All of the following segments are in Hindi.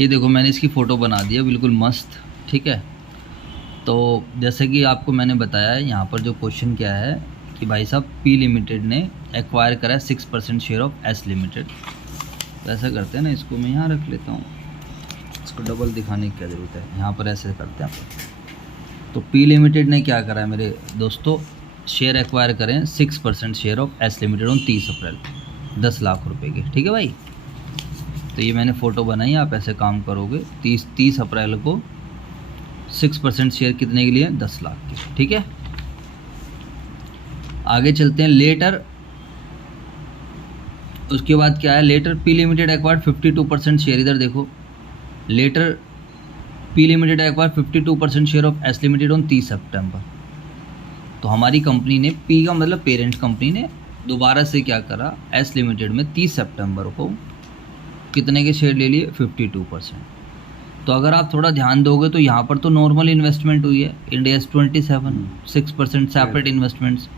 ये देखो मैंने इसकी फ़ोटो बना दिया बिल्कुल मस्त, ठीक है। तो जैसे कि आपको मैंने बताया है यहाँ पर जो क्वेश्चन क्या है कि भाई साहब पी लिमिटेड ने एक्वायर करा है 6% शेयर ऑफ एस लिमिटेड। तो ऐसा करते हैं ना, इसको मैं यहाँ रख लेता हूँ, इसको डबल दिखाने की क्या ज़रूरत है, यहाँ पर ऐसे करते हैं। तो पी लिमिटेड ने क्या करा है मेरे दोस्तों, शेयर एक्वायर करें 6% share of S limited on 30 अप्रैल 10 लाख रुपए के, ठीक है भाई। तो ये मैंने फ़ोटो बनाई, आप ऐसे काम करोगे 30 अप्रैल को 6% शेयर कितने के लिए, 10 लाख के, ठीक है। आगे चलते हैं। लेटर, उसके बाद क्या है, letter P limited acquired 52% share, इधर देखो, letter P limited acquired 52% share of S limited on 30 सितंबर। तो हमारी कंपनी ने, पी का मतलब पेरेंट कंपनी ने दोबारा से क्या करा, एस लिमिटेड में 30 सितंबर को कितने के शेयर ले लिए, 52%। तो अगर आप थोड़ा ध्यान दोगे तो यहाँ पर तो नॉर्मल इन्वेस्टमेंट हुई है, India 27 6% separate investments,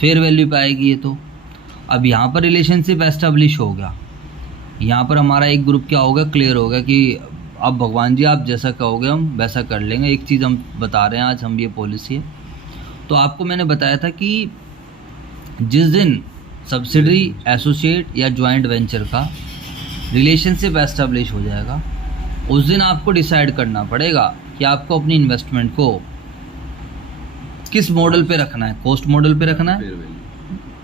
fair value पे आएगी ये। तो अब यहाँ पर रिलेशनशिप एस्टेब्लिश हो गया, यहाँ पर हमारा एक ग्रुप क्या हो गया, क्लियर हो गया कि अब भगवान जी आप जैसा कहोगे हम वैसा कर लेंगे। एक चीज़ हम बता रहे हैं आज, हम ये पॉलिसी है। तो आपको मैंने बताया था कि जिस दिन सब्सिडरी, एसोसिएट या जॉइंट वेंचर का रिलेशनशिप एस्टेब्लिश हो जाएगा, उस दिन आपको डिसाइड करना पड़ेगा कि आपको अपनी इन्वेस्टमेंट को किस मॉडल पे रखना है, कॉस्ट मॉडल पे रखना है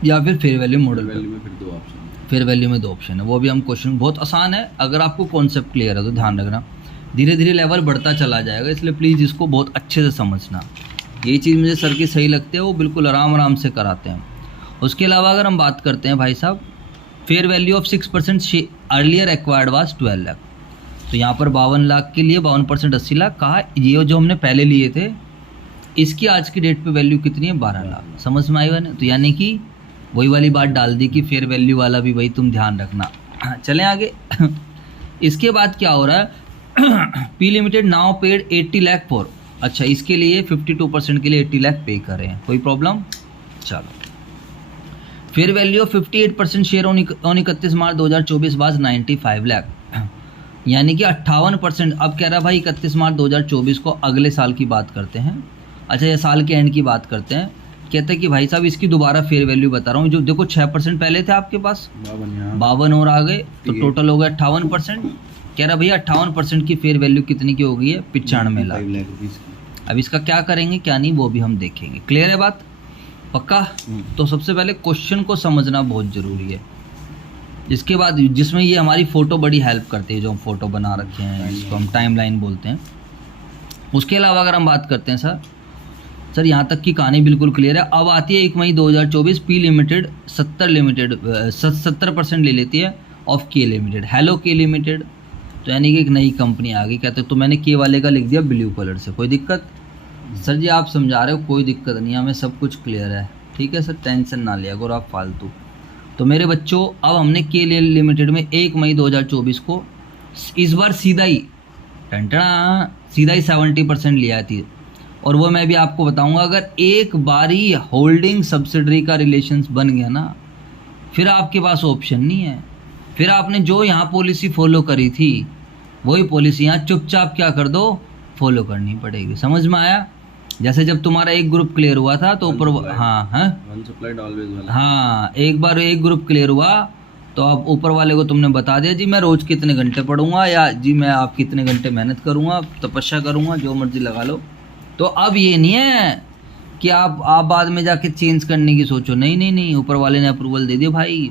या फिर फेयर वैल्यू मॉडल पे। फेयर वैल्यू में 2 ऑप्शन है, वो भी हम क्वेश्चन बहुत आसान है, अगर आपको कॉन्सेप्ट क्लियर है तो ध्यान रखना। धीरे धीरे लेवल बढ़ता चला जाएगा, इसलिए प्लीज़ इसको बहुत अच्छे से समझना। ये चीज़ मुझे सर की सही लगती है, वो बिल्कुल आराम आराम से कराते हैं। उसके अलावा अगर हम बात करते हैं भाई साहब, fair value of 6% earlier acquired was 12 lakh. तो यहाँ पर 52 लाख के लिए 52% 80 लाख कहा, ये जो हमने पहले लिए थे इसकी आज की डेट पे वैल्यू कितनी है, 12 लाख। समझ में आई हुआ ना। तो यानी कि वही वाली बात डाल दी कि फेयर वैल्यू वाला भी वही तुम ध्यान रखना। चलें आगे। इसके बाद क्या हो रहा है, P limited now paid 80 lakh for, अच्छा इसके लिए 52% के लिए 80 लाख पे कर रहे हैं, कोई प्रॉब्लम। चलो, fair value of 58% share on 31 March 2024 was 95 lakh, यानी कि 58%। अब कह रहा भाई 31 मार्च 2024 को अगले साल की बात करते हैं, अच्छा ये साल के एंड की बात करते हैं। कहते हैं कि भाई साहब इसकी दोबारा फेयर वैल्यू बता रहा हूँ, जो देखो 6% पहले थे आपके पास, 52 और आ गए तो टोटल हो गया 58%। कह रहा भैया 58% की फेयर वैल्यू कितनी की हो गई है, 95 लाख। अब इसका क्या करेंगे क्या नहीं वो भी हम देखेंगे। क्लियर है बात, पक्का। तो सबसे पहले क्वेश्चन को समझना बहुत ज़रूरी है। इसके बाद जिसमें ये हमारी फ़ोटो बड़ी हेल्प करती है, जो हम फ़ोटो बना रखे हैं इसको हम टाइमलाइन बोलते हैं। उसके अलावा अगर हम बात करते हैं सर यहाँ तक की कहानी बिल्कुल क्लियर है। अब आती है 1 मई 2024, पी लिमिटेड 70% ले लेती है ऑफ के लिमिटेड, हेलो के लिमिटेड। तो यानी कि एक नई कंपनी आ गई। कहते तो मैंने के वाले का लिख दिया ब्लू कलर से, कोई दिक्कत? सर जी आप समझा रहे हो, कोई दिक्कत नहीं, हमें सब कुछ क्लियर है, ठीक है सर, टेंशन ना लिया करो आप फालतू। तो मेरे बच्चों अब हमने के लिमिटेड में 1 मई 2024 को इस बार सीधा ही 70% लिया थी। और वो मैं भी आपको बताऊंगा, अगर एक बारी होल्डिंग सब्सिडरी का रिलेशंस बन गया ना, फिर आपके पास ऑप्शन नहीं है। फिर आपने जो यहाँ पॉलिसी फॉलो करी थी वही पॉलिसी यहाँ चुपचाप क्या कर दो, फॉलो करनी पड़ेगी। समझ में आया? जैसे जब तुम्हारा एक ग्रुप क्लियर हुआ था तो ऊपर हाँ एक बार एक ग्रुप क्लियर हुआ तो अब ऊपर वाले को तुमने बता दिया जी मैं रोज़ कितने घंटे पढ़ूंगा, या जी मैं आप कितने घंटे मेहनत करूंगा, तपस्या करूंगा, जो मर्जी लगा लो। तो अब ये नहीं है कि आप बाद में जाके चेंज करने की सोचो, नहीं, ऊपर वाले ने अप्रूवल दे दिया भाई,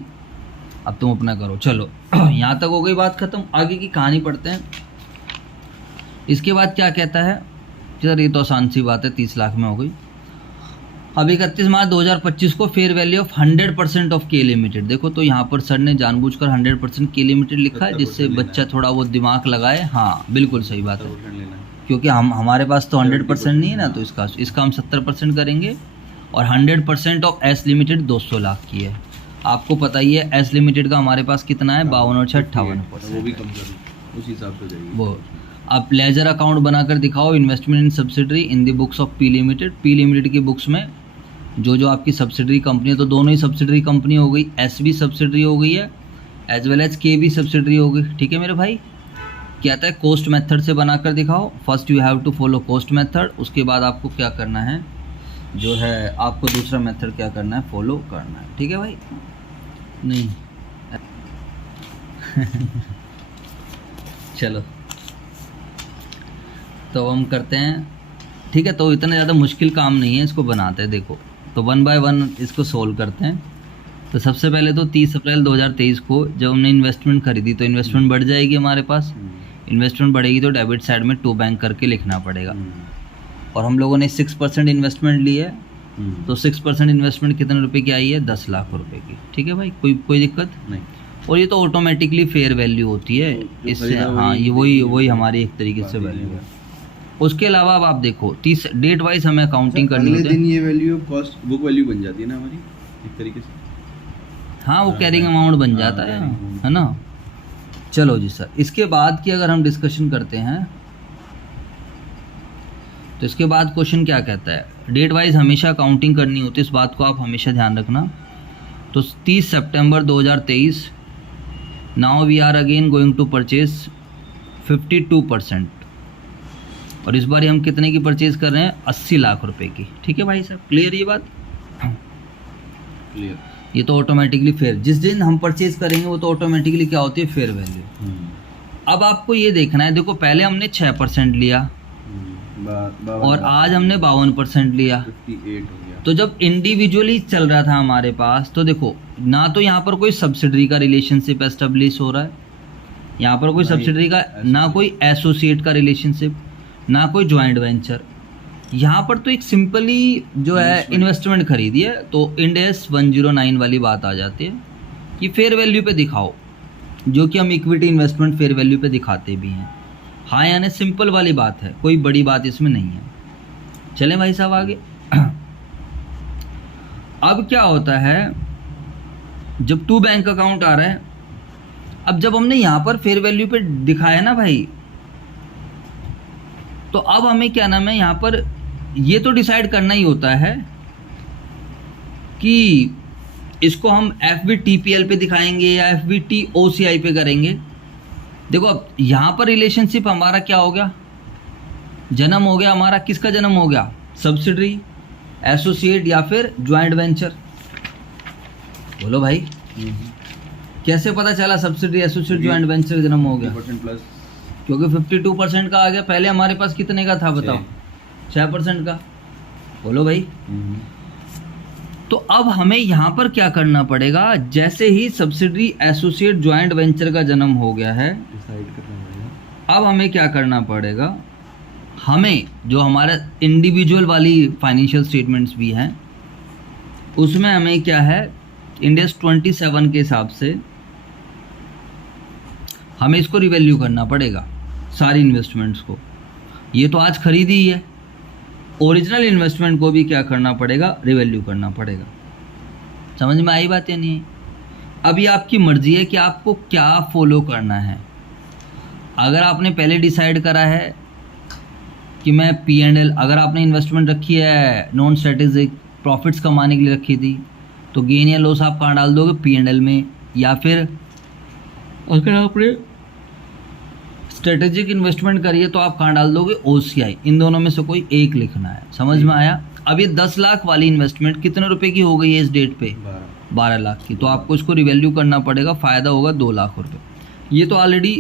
अब तुम अपना करो। चलो यहाँ तक हो गई बात खत्म, आगे की कहानी पढ़ते हैं। इसके बाद क्या कहता है, सर ये तो आसान सी बात है, 30 लाख में हो गई। अब 31 मार्च 2025 को फेयर वैल्यू ऑफ 100% ऑफ के लिमिटेड, देखो तो यहाँ पर सर ने जानबूझकर 100% के लिमिटेड लिखा है जिससे बच्चा थोड़ा वो दिमाग लगाए। हाँ बिल्कुल सही बात है, क्योंकि हमारे पास तो 100% नहीं है ना, तो इसका हम 70% करेंगे। और 100% ऑफ एस लिमिटेड 200 लाख की है। आपको पता ही है एस लिमिटेड का हमारे पास कितना है, 52 और 58%, वो भी कम कर उस हिसाब से जाएगी वो। आप लेजर अकाउंट बनाकर दिखाओ, investment in subsidiary in the books of P limited. P limited की बुक्स में जो आपकी सब्सिडरी कंपनी है, तो दोनों ही सब्सिडरी कंपनी हो गई, एस भी सब्सिडरी हो गई है एज वेल एज के भी सब्सिडरी हो गई, ठीक है मेरे भाई। कहता है कोस्ट मेथड से बनाकर दिखाओ। First you have to follow cost method, उसके बाद आपको क्या करना है, जो है आपको दूसरा मेथड क्या करना है, फॉलो करना है। ठीक है भाई, नहीं चलो तो हम करते हैं। ठीक है, तो इतना ज़्यादा मुश्किल काम नहीं है, इसको बनाते हैं। देखो तो 1 बाय 1 इसको सोल्व करते हैं। तो सबसे पहले तो 30 अप्रैल 2023 को जब हमने इन्वेस्टमेंट खरीदी तो इन्वेस्टमेंट बढ़ जाएगी हमारे पास। इन्वेस्टमेंट बढ़ेगी तो डेबिट साइड में 2 बैंक करके लिखना पड़ेगा। और हम लोगों ने 6% इन्वेस्टमेंट ली है, तो 6% इन्वेस्टमेंट कितने रुपए की आई है, 10 लाख रुपए की। ठीक है भाई, कोई दिक्कत नहीं। और ये तो ऑटोमेटिकली फेयर वैल्यू होती है इससे। हाँ, ये वही हमारी एक तरीके से वैल्यू है। उसके अलावा अब आप देखो 30 डेट वाइज हमें अकाउंटिंग करनी होती है। दिन ये वैल्यू कॉस्ट बुक वैल्यू बन जाती है ना हमारी एक तरीके से। हाँ, वो कैरिंग अमाउंट बन जाता है ना। चलो जी सर, इसके बाद की अगर हम डिस्कशन करते हैं तो इसके बाद क्वेश्चन क्या कहता है, डेट वाइज हमेशा अकाउंटिंग करनी होती है, इस बात को आप हमेशा ध्यान रखना। तो 30 सितंबर 2023, now we are again going to purchase 52%, और इस बार हम कितने की परचेज कर रहे हैं, 80 लाख रुपए की। ठीक है भाई साहब, क्लियर ये बात? क्लियर। ये तो ऑटोमेटिकली फेयर, जिस दिन हम परचेज करेंगे वो तो ऑटोमेटिकली क्या होती है, फेयर वैल्यू। अब आपको ये देखना है, देखो पहले हमने 6% लिया और आज हमने 52% लिया, 58 हो गया। तो जब इंडिविजुअली चल रहा था हमारे पास, तो देखो ना तो यहाँ पर कोई सब्सिडरी का रिलेशनशिप एस्टेब्लिश हो रहा है, यहाँ पर कोई सब्सिडरी का, ना कोई एसोसिएट का रिलेशनशिप, ना कोई ज्वाइंट वेंचर। यहाँ पर तो एक सिंपली जो है इन्वेस्टमेंट खरीदी है, तो इंड एस 109 वाली बात आ जाती है कि फेयर वैल्यू पे दिखाओ, जो कि हम इक्विटी इन्वेस्टमेंट फेयर वैल्यू पे दिखाते भी हैं। हाँ, यानी सिंपल वाली बात है, कोई बड़ी बात इसमें नहीं है। चलें भाई साहब आगे। अब क्या होता है, जब 2 बैंक अकाउंट आ रहा है, अब जब हमने यहाँ पर फेयर वैल्यू पे दिखाया ना भाई, तो अब हमें क्या नाम है, यहाँ पर ये तो डिसाइड करना ही होता है कि इसको हम FVTPL पे दिखाएंगे या FVTOCI पे करेंगे। देखो अब यहाँ पर रिलेशनशिप हमारा क्या हो गया, जन्म हो गया हमारा, किसका जन्म हो गया, सब्सिडरी, एसोसिएट या फिर ज्वाइंट वेंचर। बोलो भाई, कैसे पता चला सब्सिडरी, एसोसिएट, ज्वाइंट वेंचर का जन्म हो गया? 50% प्लस, क्योंकि 52% का आ गया। पहले हमारे पास कितने का था बताओ, 6% का। बोलो भाई। तो अब हमें यहाँ पर क्या करना पड़ेगा, जैसे ही सब्सिडरी, एसोसिएट, ज्वाइंट वेंचर का जन्म हो गया है, डिसाइड करना पड़ेगा। अब हमें क्या करना पड़ेगा, हमें जो हमारा इंडिविजुअल वाली फाइनेंशियल स्टेटमेंट्स भी हैं, उसमें हमें क्या है, इंड एस 27 के हिसाब से हमें इसको रिवैल्यू करना पड़ेगा, सारी इन्वेस्टमेंट्स को। ये तो आज खरीदी ही है, ओरिजिनल इन्वेस्टमेंट को भी क्या करना पड़ेगा, रिवैल्यू करना पड़ेगा। समझ में आई बात या नहीं? अब ये आपकी मर्जी है कि आपको क्या फॉलो करना है। अगर आपने पहले डिसाइड करा है कि मैं P&L, अगर आपने इन्वेस्टमेंट रखी है नॉन स्ट्रेटेजिक, प्रॉफिट्स कमाने के लिए रखी थी, तो गेन या लॉस आप कहाँ डाल दोगे, P&L में। या फिर अगर आपने स्ट्रेटेजिक इन्वेस्टमेंट करिए तो आप कहाँ डाल दोगे, OCI। इन दोनों में से कोई एक लिखना है। समझ में आया? अब ये 10 लाख वाली इन्वेस्टमेंट कितने रुपए की हो गई है इस डेट पे, 12 लाख की। तो आपको इसको रिवैल्यू करना पड़ेगा, फ़ायदा होगा 2 लाख रुपए। ये तो ऑलरेडी,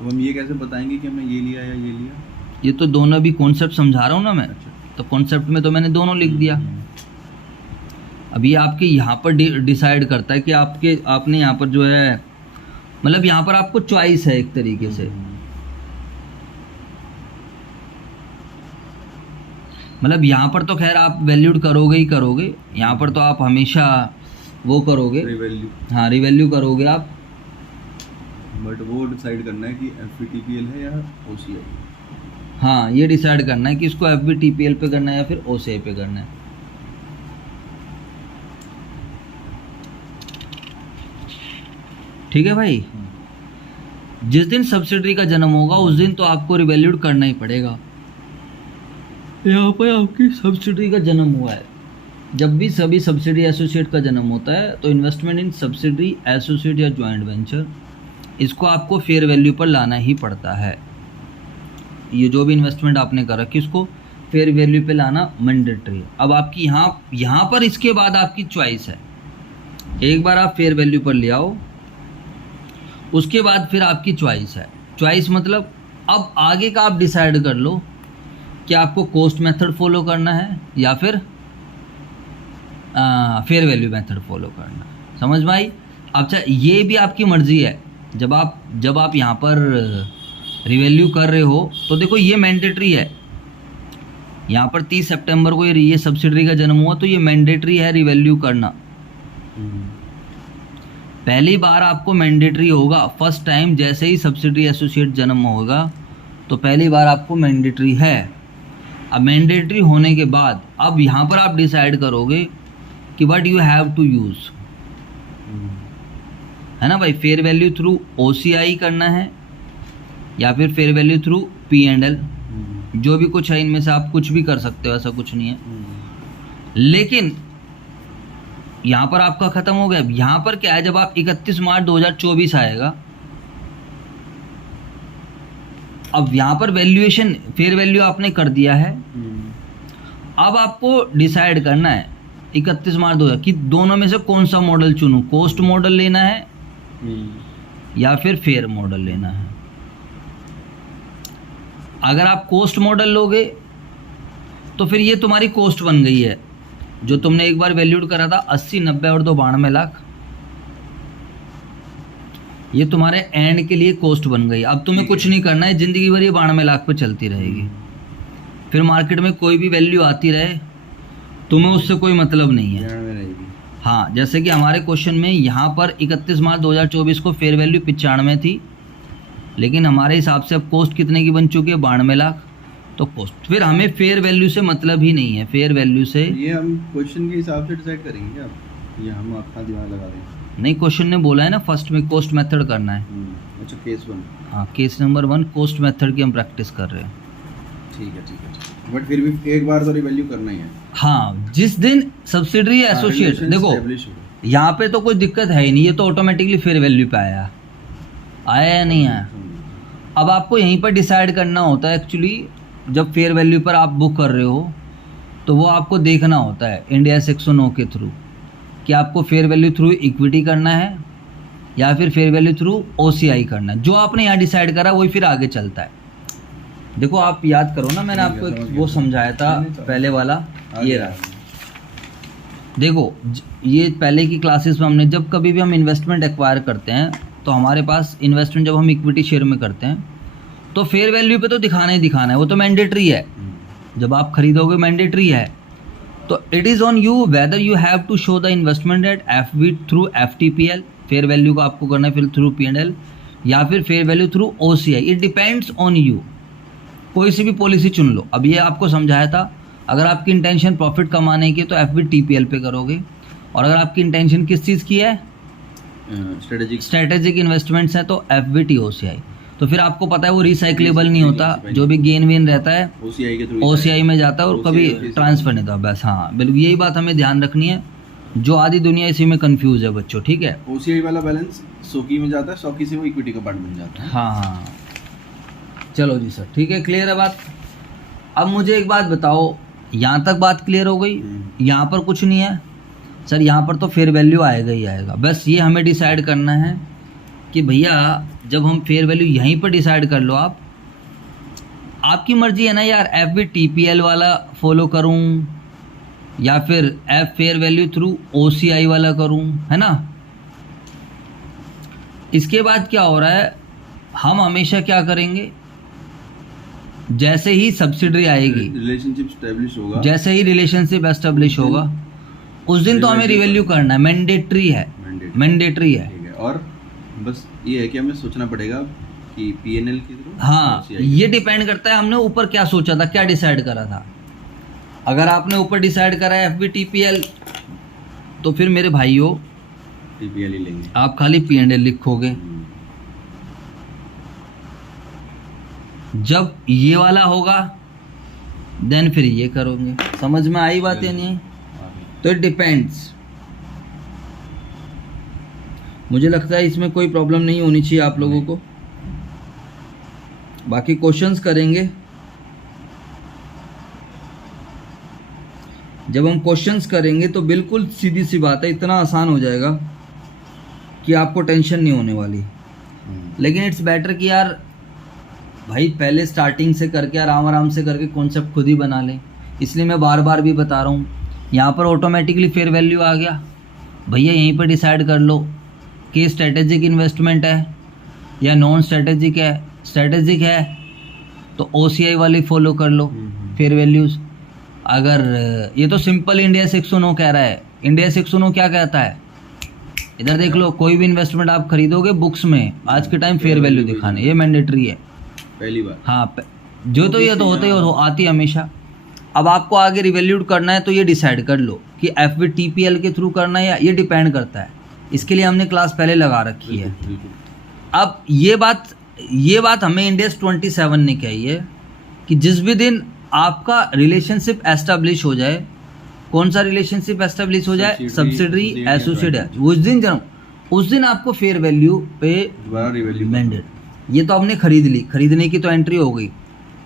अब हम ये कैसे बताएंगे कि हमने ये लिया या ये लिया? ये तो दोनों अभी कॉन्सेप्ट समझा रहा हूँ ना मैं। तो कॉन्सेप्ट में तो मैंने दोनों लिख दिया। अभी आपके यहाँ पर डिसाइड करता है कि आपने यहाँ पर जो है, मतलब यहाँ पर आपको चॉइस है एक तरीके से। मतलब यहाँ पर तो खैर आप वैल्यूड करोगे ही करोगे, यहाँ पर तो आप हमेशा वो करोगे, रिवैल्यू। हाँ, रिवैल्यू करोगे आप। बट वो डिसाइड करना है कि FVTPL है या OCI। हाँ, ये डिसाइड करना है कि इसको FVTPL पे करना है या फिर OCI पे करना है। ठीक है भाई। जिस दिन सब्सिडरी का जन्म होगा उस दिन तो आपको रिवैल्यूड करना ही पड़ेगा। यहाँ पर आपकी सब्सिडरी का जन्म हुआ है। जब भी सभी सब्सिडरी एसोसिएट का जन्म होता है तो इन्वेस्टमेंट इन सब्सिडरी, एसोसिएट या ज्वाइंट वेंचर इसको आपको फेयर वैल्यू पर लाना ही पड़ता है। ये जो भी इन्वेस्टमेंट आपने करा किसको फेयर वैल्यू पे लाना मैंडेटरी है। अब आपकी यहाँ पर इसके बाद आपकी चॉइस है। एक बार आप फेयर वैल्यू पर ले आओ, उसके बाद फिर आपकी चॉइस है। चॉइस मतलब अब आगे का आप डिसाइड कर लो कि आपको कॉस्ट मेथड फॉलो करना है या फिर फेयर वैल्यू मेथड फॉलो करना है। समझ में आई? अच्छा, ये भी आपकी मर्जी है। जब आप यहाँ पर रिवैल्यू कर रहे हो तो देखो ये मैंडेटरी है। यहाँ पर 30 सितंबर को ये सब्सिडरी का जन्म हुआ तो ये मैंडेटरी है रिवैल्यू करना। पहली बार आपको मैंडेटरी होगा फर्स्ट टाइम, जैसे ही सब्सिडरी एसोसिएट जन्म होगा तो पहली बार आपको मैंडेटरी है। अब मैंडेटरी होने के बाद अब यहाँ पर आप डिसाइड करोगे कि what you have to use, है ना भाई। फेयर वैल्यू थ्रू OCI करना है या फिर फेयर वैल्यू थ्रू P&L, जो भी कुछ है इनमें से आप कुछ भी कर सकते हो, ऐसा कुछ नहीं है। लेकिन यहाँ पर आपका खत्म हो गया। यहाँ पर क्या है, जब आप 31 मार्च 2024 आएगा, अब यहाँ पर वैल्यूएशन फेयर वैल्यू आपने कर दिया है। अब आपको डिसाइड करना है 31 मार्च 2000 कि दोनों में से कौन सा मॉडल चुनूं, कॉस्ट मॉडल लेना है या फिर फेयर मॉडल लेना है। अगर आप कॉस्ट मॉडल लोगे तो फिर ये तुम्हारी कॉस्ट बन गई है, जो तुमने एक बार वैल्यूड करा था 80, 90 और 2 92 लाख, ये तुम्हारे एंड के लिए कॉस्ट बन गई। अब तुम्हें कुछ नहीं करना है, जिंदगी भर ये 92 लाख पे चलती रहेगी। फिर मार्केट में कोई भी वैल्यू आती रहे, तुम्हें उससे कोई मतलब नहीं है। हाँ, जैसे कि हमारे क्वेश्चन में यहाँ पर 31 मार्च 2024 को फेयर वैल्यू 95 थी, लेकिन हमारे हिसाब से अब कॉस्ट कितने की बन चुकी है, 92 लाख। तो कॉस्ट, फिर हमें फेयर वैल्यू से मतलब ही नहीं है। फेयर वैल्यू से ये हम क्वेश्चन के हिसाब से डिसाइड करेंगे आप, ये हम अपना दिमाग लगा देंगे। नहीं, क्वेश्चन ने बोला है ना फर्स्ट में कॉस्ट मेथड करना है। अच्छा, केस 1। हाँ, केस नंबर 1 कॉस्ट मेथड की हम प्रैक्टिस कर रहे हैं। ठीक है। बट फिर भी एक बार तो रिवैल्यू करना ही है। हाँ, जिस दिन सब्सिडरी एसोसिएट, देखो यहाँ पे तो कोई दिक्कत है ही नहीं, ये तो ऑटोमेटिकली फेयर वैल्यू पे आया या नहीं आया। अब आपको यहीं पर डिसाइड करना होता है एक्चुअली, जब फेयर वैल्यू पर आप बुक कर रहे हो तो वो आपको देखना होता है इंडिया 109 के थ्रू कि आपको फेयर वैल्यू थ्रू इक्विटी करना है या फिर फेयर वैल्यू थ्रू OCI करना है। जो आपने यहाँ डिसाइड करा वही फिर आगे चलता है। देखो आप याद करो ना, मैंने आपको वो समझाया था पहले वाला, ये रहा। देखो ये पहले की क्लासेस में हमने, जब कभी भी हम इन्वेस्टमेंट एक्वायर करते हैं तो हमारे पास इन्वेस्टमेंट जब हम इक्विटी शेयर में करते हैं तो फेयर वैल्यू पे तो दिखाना ही दिखाना है, वो तो मैंडेटरी है। जब आप खरीदोगे मैंडेटरी है, तो it is on you whether you have to show the investment at FV through FTPL, fair value को आपको करना है फिर थ्रू P&L या फिर fair value through OCI। It depends on you, कोई सी भी पॉलिसी चुन लो। अब ये आपको समझाया था, अगर आपकी इंटेंशन प्रॉफिट कमाने की तो FVTPL पे करोगे, और अगर आपकी इंटेंशन किस चीज़ की है, स्ट्रेटेजिक इन्वेस्टमेंट्स हैं, तो FVTOCI। तो फिर आपको पता है वो रिसाइक्लेबल नहीं होता, जो भी गेन वेन रहता है OCI में जाता है और कभी ट्रांसफर नहीं होता। बस हाँ, बिल्कुल यही बात हमें ध्यान रखनी है, जो आधी दुनिया इसी में कंफ्यूज है बच्चों। ठीक है, OCI वाला बैलेंस सौकी में जाता है, सौकी से वो इक्विटी का पार्ट बन जाता है। हाँ, चलो जी सर, ठीक है, क्लियर है बात। अब मुझे एक बात बताओ, यहाँ तक बात क्लियर हो गई? यहाँ पर कुछ नहीं है सर, यहाँ पर तो फेयर वैल्यू आएगा ही आएगा। बस ये हमें डिसाइड करना है कि भैया जब हम फेयर वैल्यू यहीं पर डिसाइड कर लो, आपकी मर्जी है ना यार, FVTPL वाला फॉलो करूं या फिर फेयर वैल्यू थ्रू OCI वाला करूं, है ना। इसके बाद क्या हो रहा है, हम हमेशा क्या करेंगे, जैसे ही सब्सिडरी आएगी, रिलेशनशिप एस्टेब्लिश होगा, जैसे ही रिलेशनशिप एस्टेब्लिश होगा उस दिन तो हमें रिवैल्यू करना है, मैंडेटरी है। ठीक है, और बस ये है कि हमें सोचना पड़ेगा कि P&L की थ्रू। हाँ, ये डिपेंड करता है हमने ऊपर क्या सोचा था, क्या डिसाइड करा था। अगर आपने ऊपर डिसाइड करा है FVTPL, तो फिर मेरे भाइयों TPL ही लेंगे, आप खाली P&L लिखोगे। जब ये वाला होगा देन फिर ये करोगे। समझ में आई बात या नहीं? तो इट डिपेंड्स। मुझे लगता है इसमें कोई प्रॉब्लम नहीं होनी चाहिए आप लोगों को। बाकी क्वेश्चंस करेंगे, जब हम क्वेश्चंस करेंगे तो बिल्कुल सीधी सी बात है, इतना आसान हो जाएगा कि आपको टेंशन नहीं होने वाली। लेकिन इट्स बेटर कि यार भाई पहले स्टार्टिंग से करके आराम आराम से करके कॉन्सेप्ट खुद ही बना लें। इसलिए मैं बार बार भी बता रहा हूँ, यहाँ पर ऑटोमेटिकली फेयर वैल्यू आ गया भैया, यहीं पर डिसाइड कर लो कि स्ट्रेटेजिक इन्वेस्टमेंट है या नॉन स्ट्रेटेजिक है। स्ट्रेटेजिक है तो OCI वाली फॉलो कर लो फेयर वैल्यूज़। अगर ये तो सिंपल इंडिया 609 कह रहा है, इंडिया 609 क्या कहता है, इधर देख लो, कोई भी इन्वेस्टमेंट आप खरीदोगे बुक्स में आज के टाइम फेयर वैल्यू दिखाने, ये मैंडेटरी है पहली बार। हाँ, जो तो ये तो होते ही आती है हमेशा। अब आपको आगे रिवैल्यूट करना है तो ये डिसाइड कर लो कि FVTPL के थ्रू करना है या ये डिपेंड करता है। इसके लिए हमने क्लास पहले लगा रखी है। अब ये बात हमें इंडेक्स 27 ने कही है कि जिस भी दिन आपका रिलेशनशिप एस्टेब्लिश हो जाए, कौन सा रिलेशनशिप एस्टेब्लिश हो जाए, सब्सिडरी एसोसिएट, उस दिन आपको फेयर वैल्यू पे मैंडेट। ये तो आपने खरीद ली, खरीदने की तो एंट्री हो गई,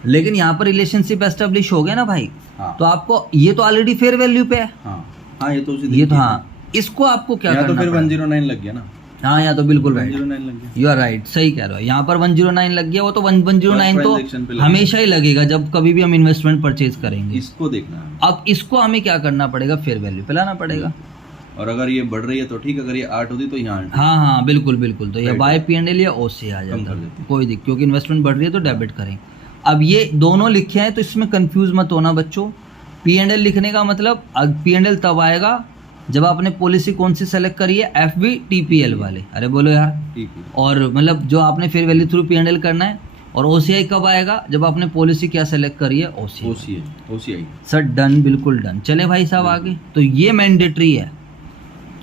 लेकिन यहाँ पर रिलेशनशिप एस्टेब्लिश हो गया ना भाई। हाँ। तो आपको ये तो ऑलरेडी फेयर वैल्यू पे है। हाँ, ये तो हाँ, इसको आपको क्या करना, तो फिर 109 लग गया ना। हाँ, यहाँ तो बिल्कुल राइट, 109 लग गया, यू आर राइट, सही कह रहे हो। यहाँ पर 109 लग गया, वो तो 109 तो हमेशा ही लगेगा जब कभी भी हम इन्वेस्टमेंट परचेज करेंगे। इसको देखना है। अब इसको हमें क्या करना पड़ेगा, फेयर वैल्यू पे लाना पड़ेगा। और अगर ये बढ़ रही है तो ठीक, अगर ये 8 होती तो यहाँ। हाँ, बिल्कुल, तो ये बाय P&L या OCI आ जाता है, कोई दिक्कत, क्योंकि इन्वेस्टमेंट बढ़ रही है तो डेबिट करें। अब ये दोनों लिखे हैं तो इसमें कंफ्यूज मत होना बच्चों। P&L लिखने का मतलब P&L तब आएगा जब आपने पॉलिसी कौन सी सेलेक्ट करी है, FVTPL वाले, अरे बोलो यार, और मतलब जो आपने फेयर वैल्यू थ्रू P&L करना है। और OCI कब आएगा, जब आपने पॉलिसी क्या सेलेक्ट करी है, OCI। सर डन, बिल्कुल डन। चले भाई साहब आगे, तो ये मैंडेटरी है,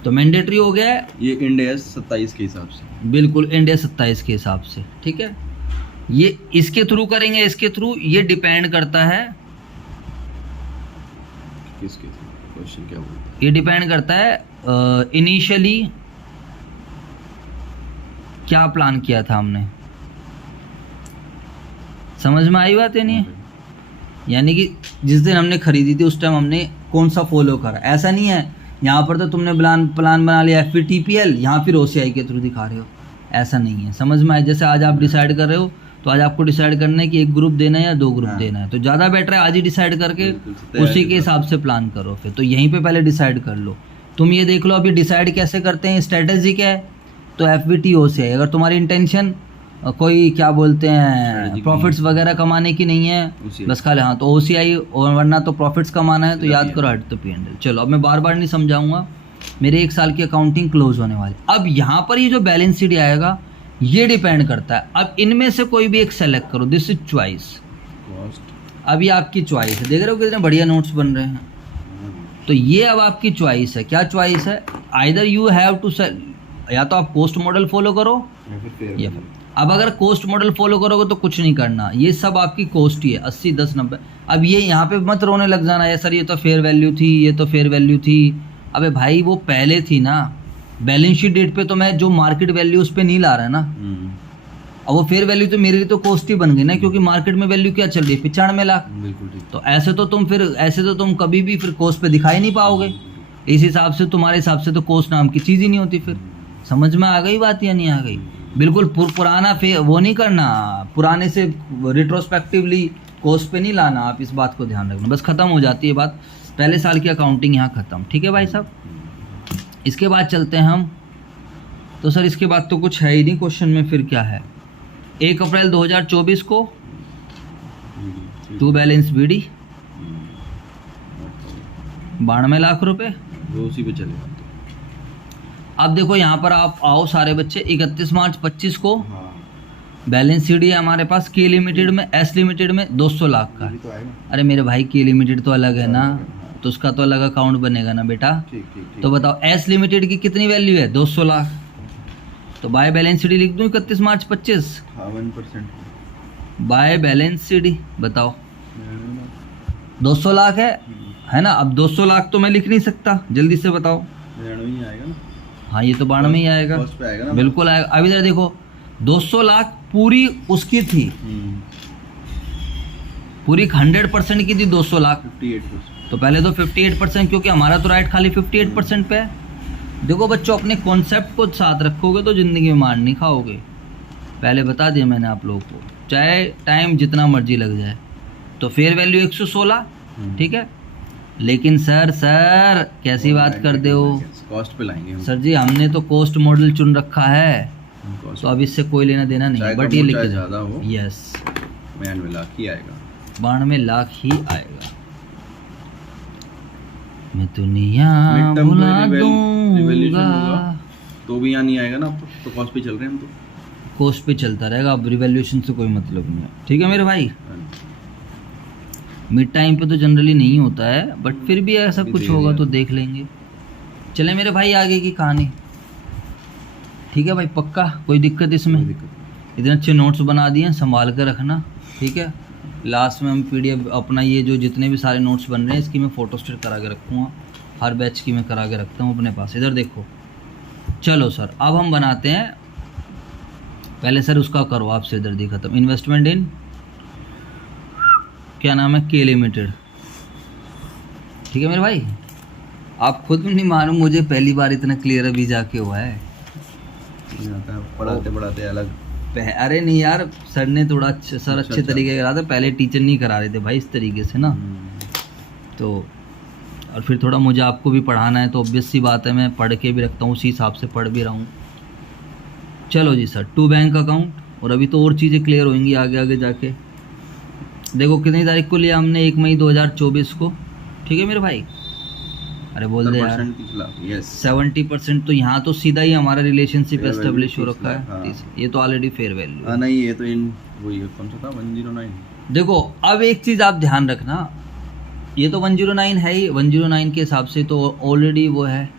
तो मैंडेटरी हो गया है ये इंडिया 27 के हिसाब से, बिल्कुल इंडिया 27 के हिसाब से, ठीक है। ये इसके थ्रू करेंगे, इसके थ्रू, ये डिपेंड करता है किसके थ्रू, क्वेश्चन क्या बोलता है, ये डिपेंड करता है इनिशियली क्या प्लान किया था हमने। समझ में आई बात है नहीं? यानी कि जिस दिन हमने खरीदी थी उस टाइम हमने कौन सा फॉलो करा। ऐसा नहीं है यहाँ पर तो तुमने प्लान बना लिया FVTPL, यहाँ फिर OCI के थ्रू दिखा रहे हो, ऐसा नहीं है। समझ में आए? जैसे आज आप डिसाइड कर रहे हो तो आज आपको डिसाइड करना है कि एक ग्रुप देना है या 2 ग्रुप देना है, तो ज़्यादा बेटर है आज ही डिसाइड करके उसी के हिसाब से प्लान करो। फिर तो यहीं पे पहले डिसाइड कर लो। तुम ये देख लो अभी डिसाइड कैसे करते हैं, स्ट्रेटेजी क्या है तो FVT OCI। अगर तुम्हारी इंटेंशन कोई क्या बोलते हैं प्रॉफिट्स वगैरह कमाने की नहीं है, बस खाली हाँ तो OCI, और वरना तो प्रॉफिट्स कमाना है तो याद करो हट तो P&L। चलो अब मैं बार बार नहीं समझाऊंगा, मेरे 1 साल की अकाउंटिंग क्लोज होने वाली। अब यहाँ पर ये जो बैलेंस शीट आएगा ये डिपेंड करता है, अब इनमें से कोई भी एक सेलेक्ट करो, दिस इज चॉइस। अब ये आपकी चॉइस है, देख रहे हो कितने बढ़िया नोट्स बन रहे हैं। तो ये अब आपकी चॉइस है, क्या चॉइस है, आइदर यू हैव टू, या तो आप कोस्ट मॉडल फॉलो करो या फिर, अब अगर कोस्ट मॉडल फॉलो करोगे तो कुछ नहीं करना, ये सब आपकी कोस्ट ही है 80, 10, 90। अब ये यहाँ पे मत रोने लग जाना है सर ये तो फेयर वैल्यू थी, ये तो फेयर वैल्यू थी। अबे भाई वो पहले थी ना, बैलेंस शीट डेट पे तो मैं जो मार्केट वैल्यू उस पर नहीं ला रहा है ना, और वो फेयर वैल्यू तो मेरे लिए तो कॉस्ट ही बन गई ना, क्योंकि मार्केट में वैल्यू क्या चल रही है 95 लाख। तो ऐसे तो तुम कभी भी फिर कॉस्ट पे दिखाई नहीं पाओगे। इस हिसाब से तुम्हारे हिसाब से तो कॉस्ट नाम की चीज़ ही नहीं होती। फिर समझ में आ गई बात या नहीं आ गई? बिल्कुल पुराना वो नहीं करना, पुराने से रिट्रोस्पेक्टिवली कॉस्ट पे नहीं लाना, आप इस बात को ध्यान रखना। बस खत्म हो जाती है बात, पहले साल की अकाउंटिंग यहाँ खत्म। ठीक है भाई साहब, इसके बाद चलते हैं हम। तो सर इसके बाद तो कुछ है ही नहीं क्वेश्चन में, फिर क्या है। 1 अप्रैल 2024 को टू बैलेंस BD 92 लाख रुपए, उसी पे चलेगा। अब देखो यहाँ पर आप आओ सारे बच्चे, 31 मार्च 25 को बैलेंस शीट है हमारे पास K लिमिटेड में, S लिमिटेड में 200 लाख का। अरे मेरे भाई K लिमिटेड तो अलग है ना, तो उसका तो अलग अकाउंट बनेगा ना बेटा। तो बताओ S लिमिटेड की कितनी वैल्यू है, 200 लाख। तो बाय बैलेंस शीट लिख दूँ 31 मार्च 25, 1% बाय बैलेंस शीट बताओ 200 लाख है ना। अब 200 लाख तो मैं लिख नहीं सकता, जल्दी से बताओ। 99 आएगा ना, हाँ ये तो 92 ही आएगा, कॉस्ट पे आएगा ना। बिल्कुल आएगा। अब इधर देखो 200 लाख पूरी उसकी थी, पूरी 100% की थी 200 लाख, 58%। तो पहले तो 58%, क्योंकि हमारा तो राइट खाली 58% पे है। देखो बच्चों, अपने कॉन्सेप्ट को साथ रखोगे तो ज़िंदगी में मार नहीं खाओगे, पहले बता दिया मैंने आप लोगों को, चाहे टाइम जितना मर्जी लग जाए। तो फेयर वैल्यू 116, ठीक है। लेकिन सर कैसी बात कर दे हो कॉस्ट पे लाएंगे हम। सर जी, हमने तो कॉस्ट मॉडल चुन रखा है, cost तो अब इससे कोई लेना देना नहीं, चाहे बट कम ये हो, लिख चाहे के ज़्यादा हो, यस 92 लाख ही आएगा। 92 लाख ही आएगा। मैं दुनिया Mid term भुला कोई रिवैल्यूएशन दूंगा। होगा तो भी यहाँ नहीं आएगा ना, तो कॉस्ट पे चल रहे हैं हम तो। कॉस्ट पे चलता रहेगा, अब रिवैल्यूएशन से कोई मतलब नहीं है, ठीक है मेरे भाई। मिड टाइम पे तो जनरली नहीं होता है, बट फिर भी ऐसा अभी कुछ देख होगा लिया। तो देख लेंगे। चले मेरे भाई आगे की कहानी, ठीक है भाई, पक्का कोई दिक्कत इसमें? कोई दिक्कत नहीं। इतने अच्छे नोट्स बना दिए हैं, संभाल कर रखना, ठीक है। लास्ट में हम PDF अपना ये जो जितने भी सारे नोट्स बन रहे हैं इसकी मैं फ़ोटो स्टेट करा के रखूँगा, हर बैच की मैं करा के रखता हूँ अपने पास। इधर देखो, चलो सर अब हम बनाते हैं, पहले सर उसका करो आप सिरदर्दी ख़त्म। इन्वेस्टमेंट इन क्या नाम है, के लिमिटेड, ठीक है मेरे भाई। आप खुद नहीं मालूम, मुझे पहली बार इतना क्लियर अभी जाके हुआ है। पढ़ाते पढ़ाते अलग। अरे नहीं यार, सर ने थोड़ा अच्छे तरीके करा था, पहले टीचर नहीं करा रहे थे भाई इस तरीके से ना, तो और फिर थोड़ा मुझे आपको भी पढ़ाना है, तो ऑब्वियस सी बात है मैं पढ़ के भी रखता हूँ, उसी हिसाब से पढ़ भी रहा हूँ। चलो जी सर, 2 बैंक अकाउंट, और अभी तो और चीज़ें क्लियर होंगी आगे आगे जाके। देखो कितनी तारीख को लिया हमने, 1 मई 2024 को, ठीक है मेरे भाई। अरे बोल दे यार, 70%, तो यहाँ तो सीधा ही हमारा रिलेशनशिप एस्टेब्लिश हो रखा है। हाँ। ये तो ऑलरेडी फेयर वैल्यू है। नहीं, ये तो इन वही कौन सा था 109। देखो अब एक चीज़ आप ध्यान रखना, ये तो 109 है ही, 109 के हिसाब से तो ऑलरेडी वो है।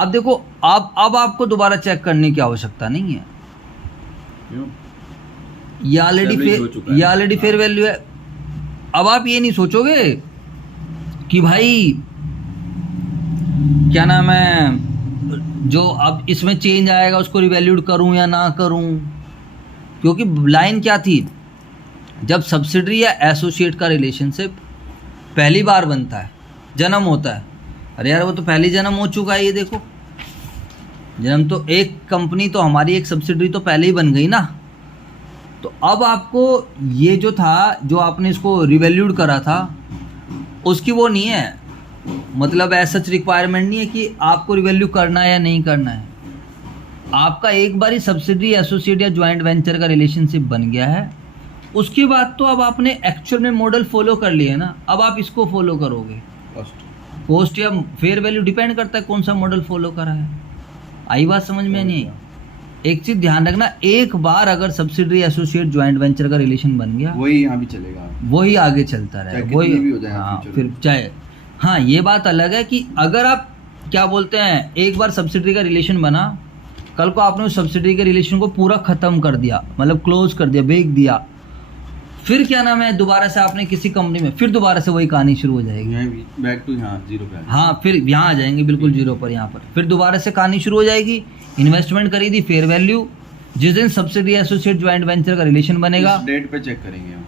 अब देखो अब आपको दोबारा चेक करने की आवश्यकता नहीं है, क्यों? ये ऑलरेडी फेयर वैल्यू है। अब आप ये नहीं सोचोगे कि भाई क्या नाम है, जो अब इसमें चेंज आएगा उसको रिवैल्यूड करूं या ना करूं, क्योंकि लाइन क्या थी, जब सब्सिडरी या एसोसिएट का रिलेशनशिप पहली बार बनता है, जन्म होता है, अरे यार वो तो पहले जन्म हो चुका है, ये देखो जन्म तो एक कंपनी तो हमारी एक सब्सिडरी तो पहले ही बन गई ना। तो अब आपको ये जो था, जो आपने इसको रिवैल्यूड करा था, उसकी वो नहीं है, मतलब ऐसा सच रिक्वायरमेंट नहीं है कि आपको रिवैल्यू करना है या नहीं करना है। आपका एक बार ही सब्सिडरी एसोसिएट या ज्वाइंट वेंचर का रिलेशनशिप बन गया है, उसके बाद तो अब आपने एक्चुअल में मॉडल फॉलो कर लिया है ना, अब आप इसको फॉलो करोगे। कॉस्ट या फेयर वैल्यू डिपेंड करता है कौन सा मॉडल फॉलो करा है। आई बात समझ में नहीं? एक चीज ध्यान रखना, एक बार अगर सब्सिडरी एसोसिएट ज्वाइंट वेंचर का रिलेशन बन गया, वही यहाँ भी चलेगा, वही आगे चलता रहेगा, वही भी हो जाए। हाँ, फिर चाहे हाँ, ये बात अलग है कि अगर आप क्या बोलते हैं, एक बार सब्सिडरी का रिलेशन बना, कल को आपने उस सब्सिडरी के रिलेशन को पूरा खत्म कर दिया, मतलब क्लोज कर दिया, बेच दिया, फिर क्या नाम है, दोबारा से आपने किसी कंपनी में फिर दोबारा से वही कहानी शुरू हो जाएगी, बैक टू यहाँ जीरो पे। हाँ, फिर यहाँ आ जाएंगे बिल्कुल जीरो पर, यहाँ पर फिर दोबारा से कहानी शुरू हो जाएगी। इन्वेस्टमेंट करी थी, फेयर वैल्यू, जिस दिन सब्सिडी एसोसिएट ज्वाइंट वेंचर का रिलेशन बनेगा, इस डेट पे चेक करेंगे हम।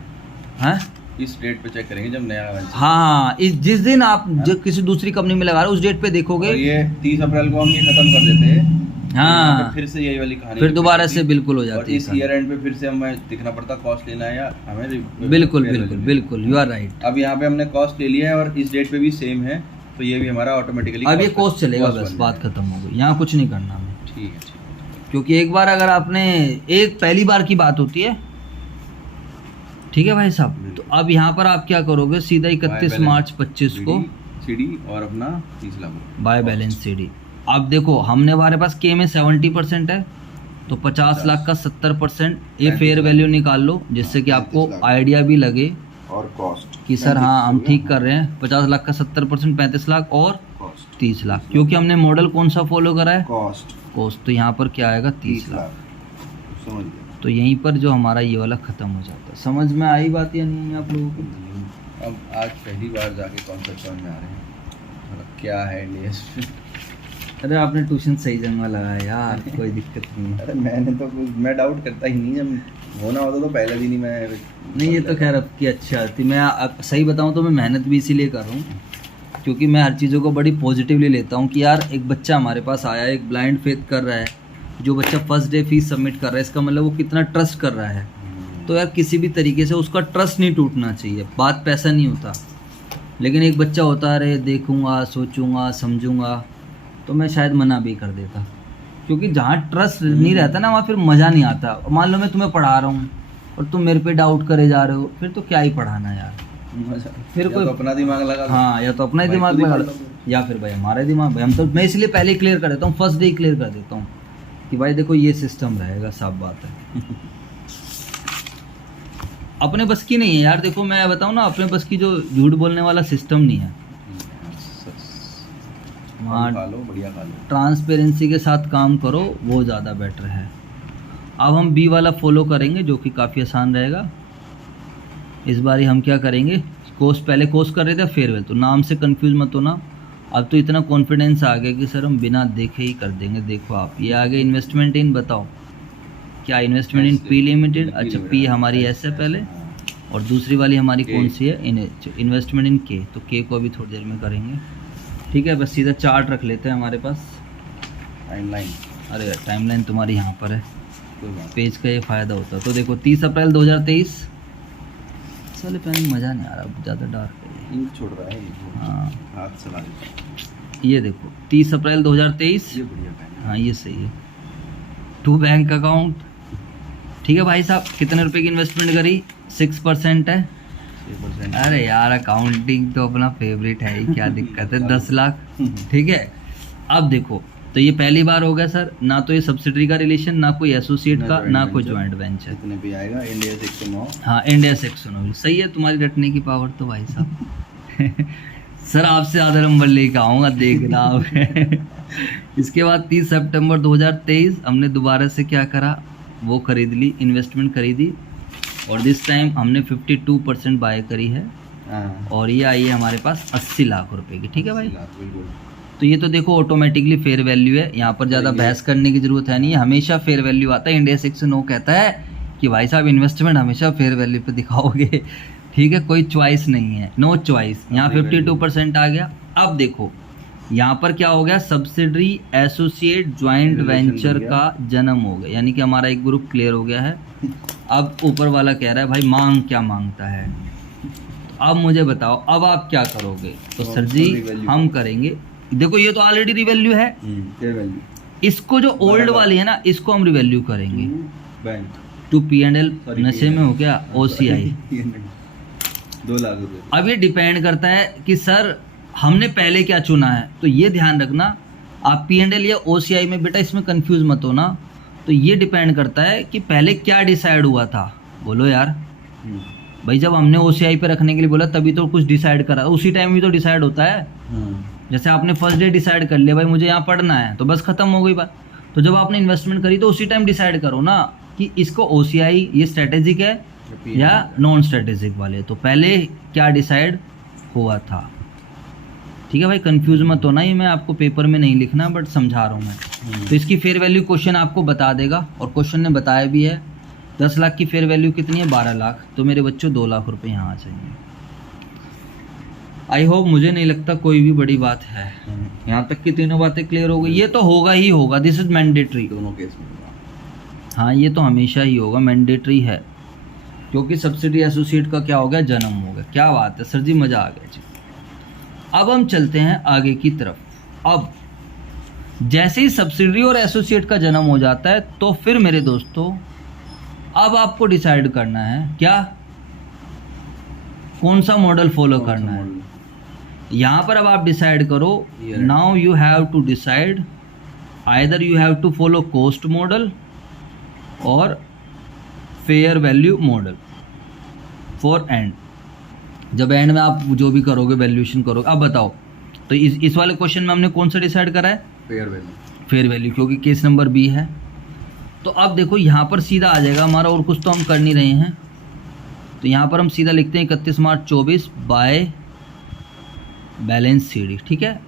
हाँ इस डेट पे चेक करेंगे जब नया वेंचर। हाँ, इस जिस दिन आप जो किसी दूसरी कंपनी में लगा रहे हो उस डेट पे देखोगे। और ये 30 अप्रैल को हम ये खत्म कर देते हैं, हाँ, फिर से यही वाली कहानी, फिर दोबारा से बिल्कुल हो और जाती है। इस ईयर एंड पे फिर से हमें दिखना पड़ता कॉस्ट लेना है या हमें बिल्कुल बिल्कुल बिल्कुल, यू आर राइट। अब यहाँ पे हमने कॉस्ट ले लिया है और इस डेट पे भी सेम है, तो ये भी हमारा ऑटोमेटिकली अब ये कॉस्ट चलेगा, बस बात खत्म हो गई, यहाँ कुछ नहीं करना हमें। ठीक है, क्योंकि एक बार अगर आपने, एक पहली बार की बात होती है, ठीक है भाई साहब। तो अब यहाँ पर आप क्या करोगे, सीधा 31 मार्च 25 को सीडी और अपना 30 लाख बाय बैलेंस सीडी। अब देखो हमने, हमारे पास के में 70% है, तो 50 लाख का 70% ये फेयर वैल्यू निकाल लो, जिससे कि आपको आइडिया भी लगे और कॉस्ट कि सर हाँ हम ठीक कर रहे हैं। 50 लाख का 70% 35 लाख और 30 लाख, क्योंकि हमने मॉडल कौन सा फॉलो करा है, कॉस्ट। तो यहाँ पर क्या आएगा, 30 लाख। समझ, तो यहीं पर जो हमारा ये वाला ख़त्म हो जाता है। समझ में आई बात या नहीं आप लोगों को? अब आज पहली बार जाके कॉन्सेप्ट समझ में आ रहे हैं, मतलब क्या है इंडिया। अरे आपने ट्यूशन सही जगह लगाया यार, कोई दिक्कत नहीं है। अरे मैं डाउट करता ही नहीं, जब होना होता तो पहले दिन ही मैं नहीं ये तो खैर आपकी अच्छा थी। मैं सही बताऊं तो मैं मेहनत भी इसीलिए कर रहा हूँ क्योंकि मैं हर चीज़ों को बड़ी पॉजिटिवली लेता हूँ कि यार एक बच्चा हमारे पास आया, एक ब्लाइंड फेथ कर रहा है, जो बच्चा फर्स्ट डे फीस सबमिट कर रहा है, इसका मतलब वो कितना ट्रस्ट कर रहा है। तो यार किसी भी तरीके से उसका ट्रस्ट नहीं टूटना चाहिए। बात पैसा नहीं होता, लेकिन एक बच्चा होता है देखूंगा, सोचूंगा, समझूंगा, तो मैं शायद मना भी कर देता, क्योंकि जहाँ ट्रस्ट नहीं रहता ना वहाँ फिर मज़ा नहीं आता। मान लो मैं तुम्हें पढ़ा रहा हूँ और तुम मेरे पे डाउट करे जा रहे हो, फिर तो क्या ही पढ़ाना यार। फिर कोई तो अपना दिमाग लगा, हाँ, या तो अपना ही दिमाग लगा लो या फिर भाई हमारा दिमाग। भाई हम तो, मैं इसलिए पहले ही क्लियर कर देता हूँ, फर्स्ट डे ही क्लियर कर देता हूँ कि भाई देखो ये सिस्टम रहेगा, साफ बात है। अपने बस की नहीं है यार, देखो मैं बताऊँ ना, अपने बस की जो झूठ बोलने वाला सिस्टम नहीं है वहाँ। खा लो, बढ़िया खा लो, ट्रांसपेरेंसी के साथ काम करो, वो ज़्यादा बेटर है। अब हम बी वाला फॉलो करेंगे जो कि काफ़ी आसान रहेगा। इस बार हम क्या करेंगे, कोर्स पहले कोर्स कर रहे थे, फेयरवेल, तो नाम से कंफ्यूज मत होना। अब तो इतना कॉन्फिडेंस आ गया कि सर हम बिना देखे ही कर देंगे। देखो आप, ये आगे इन्वेस्टमेंट इन, बताओ क्या इन्वेस्टमेंट इन पी लिमिटेड। अच्छा पी हमारी एस है पहले, और दूसरी वाली हमारी कौन सी है, इन्वेस्टमेंट इन के। तो के को अभी थोड़ी देर में करेंगे, ठीक है। बस सीधा चार्ट रख लेते हैं हमारे पास, टाइमलाइन। अरे टाइमलाइन तुम्हारी यहाँ पर है, पेज का ये फ़ायदा होता है। तो देखो 30 अप्रैल 2023, साले पेन मज़ा नहीं आ रहा, ज़्यादा डार्क है, इंक छोड़ रहा है। हाँ हाथ चला देता। ये देखो 30 अप्रैल 2023, ये बढ़िया पेन है। हाँ ये सही है। टू बैंक अकाउंट, ठीक है भाई साहब। कितने रुपए की इन्वेस्टमेंट करी, 6% है। 6%। अरे यार अकाउंटिंग तो अपना फेवरेट है ही, क्या दिक्कत है, 10 लाख, ठीक है। अब देखो, तो ये पहली बार हो गया सर, ना तो ये सब्सिडरी का रिलेशन, ना कोई एसोसिएट का, ना कोई ज्वाइंट वेंचर। इतने भी आएगा, इंडिया 609। हाँ इंडिया 609, सही है तुम्हारी रटने की पावर तो भाई साहब। सर आपसे ज़्यादा नंबर लेके आऊँगा, देखना आप। इसके बाद 30 सितंबर 2023 हमने दोबारा से क्या करा, वो खरीद ली, इन्वेस्टमेंट खरीदी, और दिस टाइम हमने 52% बाय करी है, और ये आई है हमारे पास 80 लाख रुपए की, ठीक है भाई। तो ये तो देखो ऑटोमेटिकली फेयर वैल्यू है, यहाँ पर ज़्यादा बहस करने की जरूरत है नहीं, हमेशा फेयर वैल्यू आता है। इंडिया 609 कहता है कि भाई साहब इन्वेस्टमेंट हमेशा फेयर वैल्यू पे दिखाओगे, ठीक है, कोई चॉइस नहीं है, नो चॉइस। यहाँ 52% आ गया। अब देखो यहाँ पर क्या हो गया, सब्सिडरी एसोसिएट ज्वाइंट वेंचर का जन्म हो गया, यानी कि हमारा एक ग्रुप क्लियर हो गया है। अब ऊपर वाला कह रहा है भाई मांग क्या मांगता है, अब मुझे बताओ अब आप क्या करोगे। तो सर जी हम करेंगे, देखो ये तो ऑलरेडी रिवैल्यू है, इसको जो ओल्ड वाली है ना, इसको हम रिवैल्यू करेंगे टू P&L, नशे में हो गया, OCI 2 लाख रुपए। अब ये डिपेंड करता है कि सर हमने पहले क्या चुना है, तो ये ध्यान रखना आप P&L या OCI में बेटा इसमें कंफ्यूज मत होना। तो ये डिपेंड करता है कि पहले क्या डिसाइड हुआ था, बोलो यार भाई। जब हमने OCI पे रखने के लिए बोला तभी तो कुछ डिसाइड करा, उसी टाइम भी तो डिसाइड होता है। जैसे आपने फर्स्ट डे डिसाइड कर लिया भाई मुझे यहाँ पढ़ना है, तो बस खत्म हो गई बात। तो जब आपने इन्वेस्टमेंट करी तो उसी टाइम डिसाइड करो ना कि इसको OCI ये स्ट्रेटेजिक है या नॉन स्ट्रेटेजिक वाले, तो पहले क्या डिसाइड हुआ था, ठीक है भाई। कंफ्यूज मत होना, ये मैं आपको पेपर में नहीं लिखना बट समझा रहा हूँ मैं। तो इसकी फेयर वैल्यू क्वेश्चन आपको बता देगा, और क्वेश्चन ने बताया भी है 10 लाख की फेयर वैल्यू कितनी है, 12 लाख। तो मेरे बच्चों 2 लाख रुपए यहाँ आ जाएंगे। आई होप, मुझे नहीं लगता कोई भी बड़ी बात है। यहाँ तक की तीनों बातें क्लियर हो गई। ये तो होगा ही होगा, दिस इज मैंडेटरी दोनों केस में। हाँ ये तो हमेशा ही होगा, मैंडेटरी है, क्योंकि सब्सिडी एसोसिएट का क्या हो गया, जन्म हो गया। क्या बात है सर जी, मज़ा आ गया जी। अब हम चलते हैं आगे की तरफ। अब जैसे ही सब्सिडी और एसोसिएट का जन्म हो जाता है तो फिर मेरे दोस्तों अब आपको डिसाइड करना है क्या, कौन सा मॉडल फॉलो करना है। यहाँ पर अब आप डिसाइड करो, now you have to decide either you have to follow cost model और fair value model for end. जब एंड में आप जो भी करोगे वैल्यूएशन करोगे। अब बताओ, तो इस वाले क्वेश्चन में हमने कौन सा डिसाइड करा है, फेयर वैल्यू। फेयर वैल्यू, क्योंकि केस नंबर बी है। तो अब देखो यहाँ पर सीधा आ जाएगा हमारा, और कुछ तो हम कर नहीं रहे हैं, तो यहाँ पर हम सीधा लिखते हैं 31 मार्च 24 बाय बैलेंस CD, ठीक है।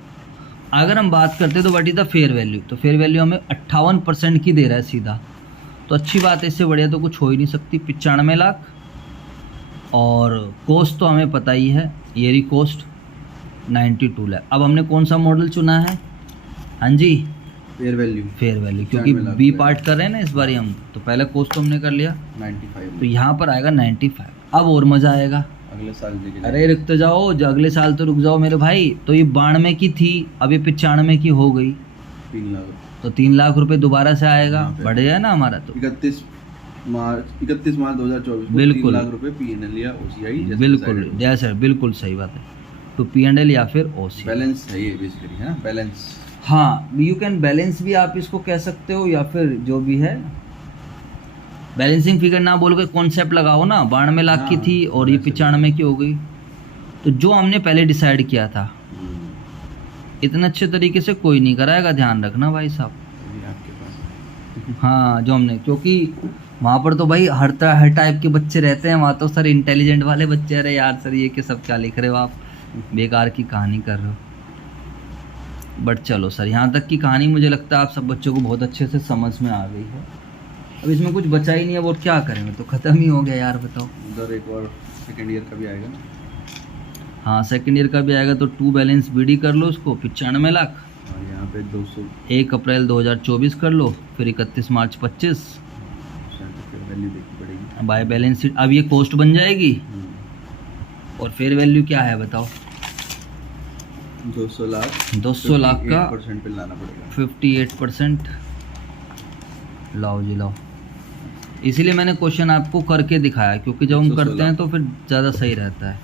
अगर हम बात करते तो what is the fair value, तो फेयर वैल्यू हमें 58% की दे रहा है सीधा, तो अच्छी बात है, इससे बढ़िया तो कुछ हो ही नहीं सकती। 95 लाख और कोस्ट तो हमें पता ही है, ईयरली कोस्ट 92 लाख। अब हमने कौन सा मॉडल चुना है? हाँ जी, फेयर वैल्यू क्योंकि बी पार्ट कर रहे हैं ना इस बार हम, तो पहले कोस्ट तो हमने कर लिया 95, तो यहाँ पर आएगा 95। अब और मज़ा आएगा। अगले साल देके अरे रुक तो जाओ, जो अगले साल तो रुक जाओ मेरे भाई। तो ये 92 की थी, अब ये 95 की हो गई, 3 लाख, तो 3 लाख रुपए दोबारा से आएगा, यहाँ पे। बढ़ जाए ना हमारा तो। 31 मार्च 2024 को बिल्कुल। 3 लाख रुपए पीएनएल या ओसीआई बिल्कुल जैसे बिल्कुल सही बात है, तो P&L या फिर OC। बैलेंस है ये बेसिकली, है ना, बैलेंस। हाँ, यू कैन बैलेंस भी आप इसको कह सकते हो, या फिर जो भी है बैलेंसिंग फिगर ना बोल के कॉन्सेप्ट लगाओ ना। 92 लाख की हाँ, थी और ये 95 की हो गई, तो जो हमने पहले डिसाइड किया था इतने अच्छे तरीके से कोई नहीं कराएगा, ध्यान रखना भाई साहब। अभी आपके पास हाँ, जो हमने, क्योंकि वहाँ पर तो भाई हर तरह हर टाइप के बच्चे रहते हैं, वहाँ तो सर इंटेलिजेंट वाले बच्चे। अरे यार सर ये कि सब क्या लिख रहे हो आप, बेकार की कहानी कर रहे हो। बट चलो सर, यहाँ तक की कहानी मुझे लगता है आप सब बच्चों को बहुत अच्छे से समझ में आ गई है। अब इसमें कुछ बचा ही नहीं है, वो क्या करेंगे, तो ख़त्म ही हो गया यार, बताओ। उधर एक और सेकंड ईयर का भी आएगा ना। हाँ, सेकेंड ईयर का भी आएगा, तो 2 बैलेंस BD कर लो उसको 95 लाख, और यहाँ पे 200 1 अप्रैल 2024 कर लो, फिर 31 मार्च 25 वैल्यू देखनी पड़ेगी बाय बैलेंस शीट। अब ये कॉस्ट बन जाएगी, और फेयर वैल्यू क्या है बताओ? 200 लाख 200 लाख का 58% पे लाना पड़ेगा। 58%। लाओ जी लाओ, इसीलिए मैंने क्वेश्चन आपको करके दिखाया, क्योंकि जब हम 116 करते हैं तो फिर ज़्यादा सही रहता है।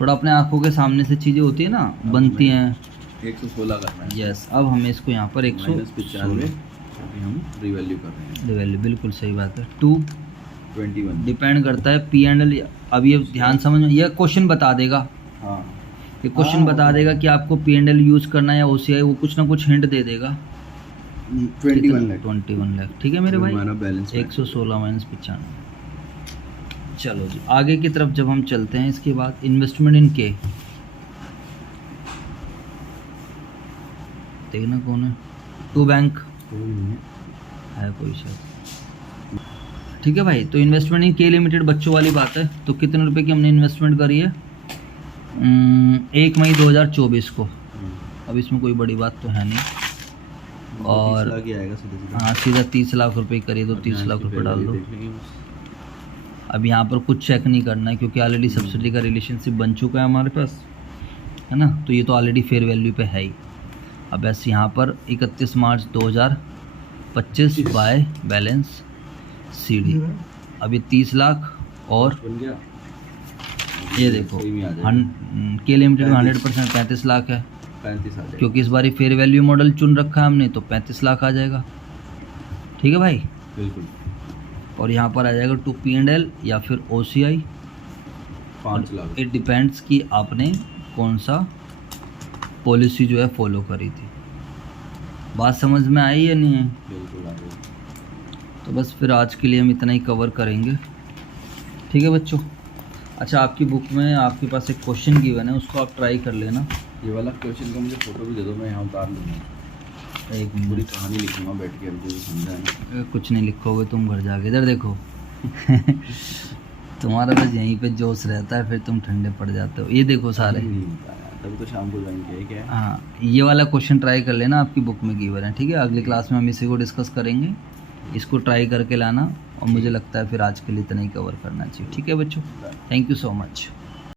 थोड़ा अपने आंखों के सामने से चीज़ें होती है ना, बनती हैं। 116 करना है। यस, अब हमें इसको यहाँ पर 195 अभी हम रिवैल्यू कर रहे हैं। वैल्यू बिल्कुल सही बात है। 2 21 डिपेंड करता है P&L। अब ये ध्यान समझ, ये क्वेश्चन बता देगा, हाँ, ये क्वेश्चन बता देगा कि आपको P&L यूज़ करना है या OCI, वो कुछ ना कुछ हिंट दे देगा। 21 लाख 21 लाख, ठीक है मेरे भाई। हमारा बैलेंस 116 माइनस 95। चलो जी, आगे की तरफ जब हम चलते हैं, इसके बाद इन्वेस्टमेंट इन के, देखना कौन है। 2 बैंक है कोई शायद, ठीक है भाई। तो इन्वेस्टमेंट इन के लिमिटेड बच्चों वाली बात है। तो कितने रुपए की हमने इन्वेस्टमेंट करी है? 1 मई 2024 को। अब इसमें कोई बड़ी बात तो है नहीं, और 30 लाख ही आएगा सीधा। हाँ, सीधा 30 लाख रुपए करिए, तो 30 लाख रुपए डाल दो। अब यहाँ पर कुछ चेक नहीं करना है, क्योंकि ऑलरेडी सब्सिडी का रिलेशनशिप बन चुका है हमारे पास, है ना, तो ये तो ऑलरेडी फेयर वैल्यू पे है ही। अब बस यहाँ पर 31 मार्च 2025 बाय बैलेंस CD। अब ये 30 लाख, और बन गया। ये देखो सही में आ जाएगा। के लिमिटेड में 100% 35 लाख है, 35 आ जाएगा। क्योंकि इस बार फेयर वैल्यू मॉडल चुन रखा है हमने, तो 35 लाख आ जाएगा, ठीक है भाई। बिल्कुल। और यहाँ पर आ जाएगा टू P&L या फिर OCI, 5 लाख। इट डिपेंड्स कि आपने कौन सा पॉलिसी जो है फॉलो करी थी। बात समझ में आई या नहीं है? बिल्कुल आ गया। तो बस फिर आज के लिए हम इतना ही कवर करेंगे, ठीक है बच्चों। अच्छा, आपकी बुक में आपके पास एक क्वेश्चन गिवन है, उसको आप ट्राई कर लेना। ये वाला क्वेश्चन का मुझे फोटो भी दे दो, मैं यहाँ उतार लूँगा। एक पूरी मिनट, कहानी लिखूँगा बैठ के, अभी जो समझा है ना। कुछ नहीं लिखोगे तुम घर जाके, इधर देखो तुम्हारा बस यहीं पे जोश रहता है, फिर तुम ठंडे पड़ जाते हो। ये देखो सारे, नहीं बताया, तभी तो शाम को ज्वाइन किया है क्या है। हाँ, ये वाला क्वेश्चन ट्राई कर लेना, आपकी बुक में गिवन है, ठीक है। अगली क्लास में हम इसी को डिस्कस करेंगे, इसको ट्राई करके लाना, और मुझे लगता है फिर आज के लिए इतना ही कवर करना चाहिए, ठीक है बच्चों। Thank you so much.